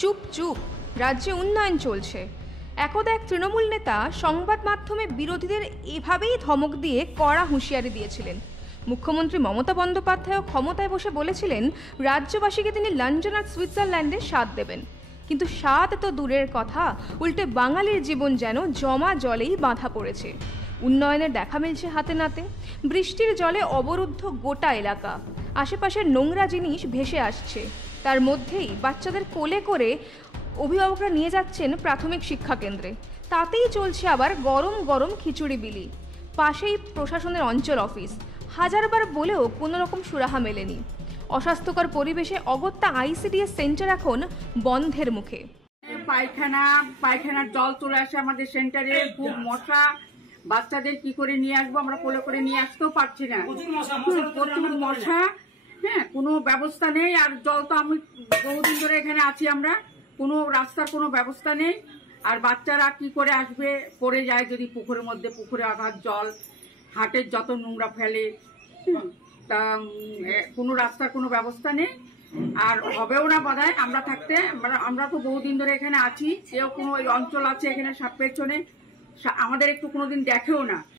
চুপ চুপ, রাজ্যে উন্নয়ন চলছে। একদা এক তৃণমূল নেতা সংবাদ মাধ্যমে বিরোধীদের এভাবেই ধমক দিয়ে কড়া হুঁশিয়ারি দিয়েছিলেন। মুখ্যমন্ত্রী মমতা বন্দ্যোপাধ্যায় ক্ষমতায় বসে বলেছিলেন রাজ্যবাসীকে তিনি লন্ডন আর সুইজারল্যান্ডে স্বাদ দেবেন। কিন্তু স্বাদ তো দূরের কথা, উল্টে বাঙালির জীবন যেন জমা জলেই বাঁধা পড়েছে। উন্নয়নের দেখা মিলছে হাতে নাতে। বৃষ্টির জলে অবরুদ্ধ গোটা এলাকা, আশেপাশের নোংরা জিনিস ভেসে আসছে। তার মধ্যেই বাচ্চাদের কোলে করে অভিভাবকরা নিয়ে যাচ্ছেন প্রাথমিক শিক্ষা কেন্দ্রে। তাতেই চলছে আবার গরম গরম খিচুড়ি বিলি। পাশেই প্রশাসনের অঞ্চল অফিস, হাজারবার বলেও কোনো রকম সুরাহা মেলেনি। অস্বাস্থ্যকর পরিবেশে অগত্যা আইসিডিএস সেন্টার এখন বন্ধের মুখে। পায়খানার জল চলে আসে আমাদের সেন্টারে, খুব মশা। বাচ্চাদের কি করে নিয়ে আসবো, আমরা কোলে করে নিয়ে আসতেও পারছি না, প্রচুর মশা। হ্যাঁ, কোনো ব্যবস্থা নেই। আর জল তো আমি বহুদিন ধরে এখানে আছি, আমরা কোনো রাস্তার কোনো ব্যবস্থা নেই। আর বাচ্চারা কি করে আসবে, পড়ে যায় যদি পুকুরের মধ্যে, পুকুরে আঘাত জল, হাটের যত নোংরা ফেলে। তা কোনো রাস্তার কোনো ব্যবস্থা নেই, আর হবেও না বোধহয় আমরা থাকতে। আমরা তো বহুদিন ধরে এখানে আছি, এও কোনো অঞ্চল আছে এখানে পেছনে, আমাদের একটু কোনোদিন দেখেও না।